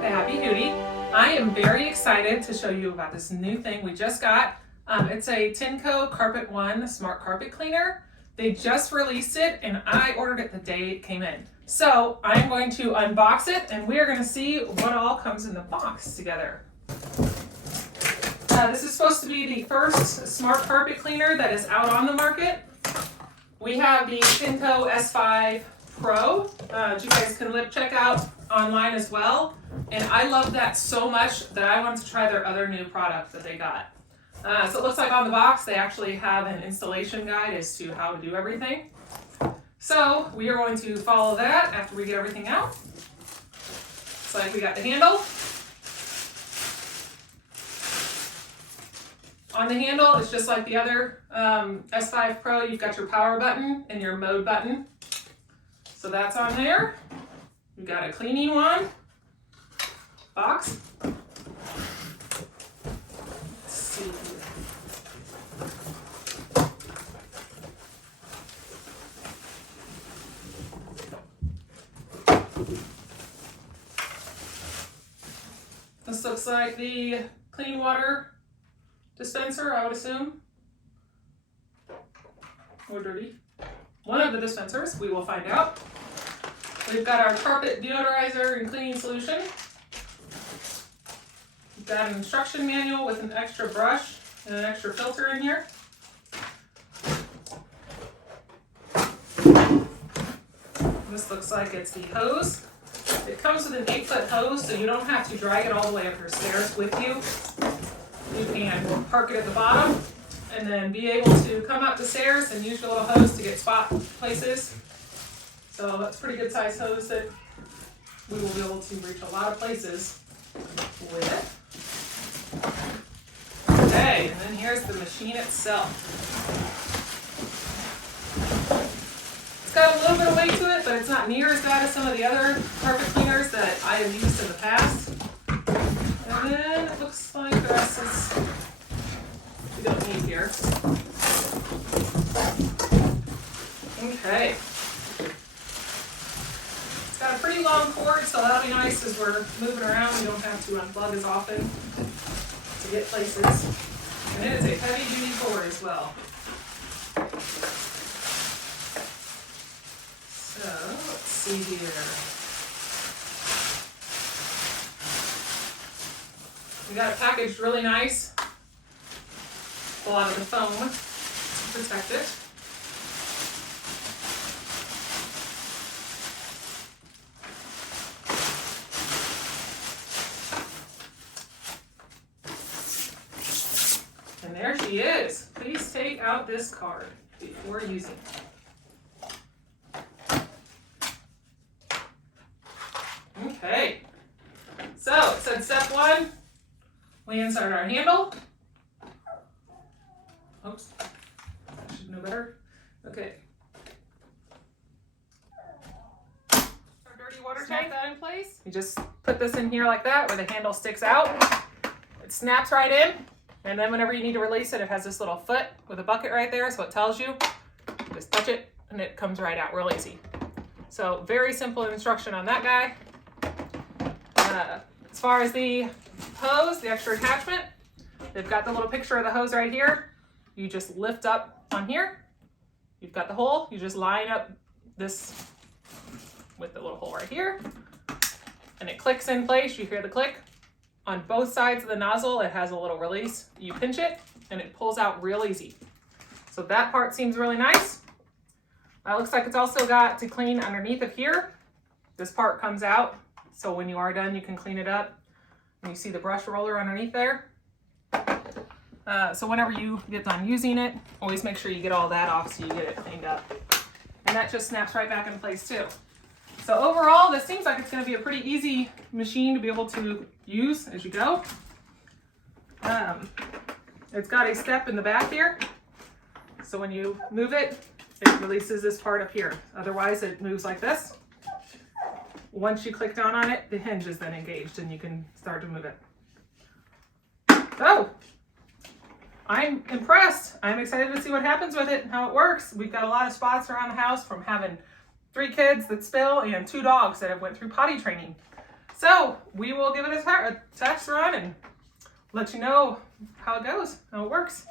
with the Happy Hootie. I am very excited to show you about this new thing we just got. It's a Tineco Carpet One smart carpet cleaner. They just released it and I ordered it the day it came in. So I'm going to unbox it and we are going to see what all comes in the box together. This is supposed to be the first smart carpet cleaner that is out on the market. We have the Tineco S5 Pro, which you guys can check out online as well. And I love that so much that I wanted to try their other new product that they got. So it looks like on the box they actually have an installation guide as to how to do everything. So we are going to follow that after we get everything out. It's like we got the handle. On the handle, it's just like the other S5 Pro. You've got your power button and your mode button. So that's on there. You've got a cleaning wand box. Let's see here. This looks like the clean water dispenser, I would assume. Or dirty. One of the dispensers, we will find out. We've got our carpet deodorizer and cleaning solution. We've got an instruction manual with an extra brush and an extra filter in here. This looks like it's the hose. It comes with an 8-foot hose, so you don't have to drag it all the way up your stairs with you. You can park it at the bottom and then be able to come up the stairs and use your little hose to get spot places. So that's a pretty good size hose that we will be able to reach a lot of places with it. Okay, and then here's the machine itself. It's got a little bit of weight to it, but it's not near as bad as some of the other carpet cleaners that I have used in the past. And then it looks like the rest is we don't need here. Okay. It's got a pretty long cord, so that'll be nice as we're moving around. We don't have to unplug as often to get places. And it is a heavy duty cord as well. So let's see here. We got it packaged really nice. A lot of the foam to protect it. And there she is. Please take out this card before using it. Okay. So it said step 1. We insert our handle. Oops, I should know better. Okay. Our dirty water tank, that in place. You just put this in here like that where the handle sticks out. It snaps right in. And then whenever you need to release it, it has this little foot with a bucket right there. So it tells you, just touch it and it comes right out real easy. So very simple instruction on that guy. As far as the hose, the extra attachment, they've got the little picture of the hose right here. You just lift up on here. You've got the hole. You just line up this with the little hole right here. And it clicks in place. You hear the click. On both sides of the nozzle, it has a little release. You pinch it and it pulls out real easy. So that part seems really nice. It looks like it's also got to clean underneath of here. This part comes out. So when you are done, you can clean it up. And you see the brush roller underneath there. So whenever you get done using it, always make sure you get all that off so you get it cleaned up. And that just snaps right back into place too. So overall, this seems like it's going to be a pretty easy machine to be able to use as you go. It's got a step in the back here. So when you move it, it releases this part up here. Otherwise, it moves like this. Once you click down on it, the hinge is then engaged and you can start to move it. So, I'm impressed. I'm excited to see what happens with it and how it works. We've got a lot of spots around the house from having 3 kids that spill and 2 dogs that have went through potty training. So we will give it a test run and let you know how it goes, how it works.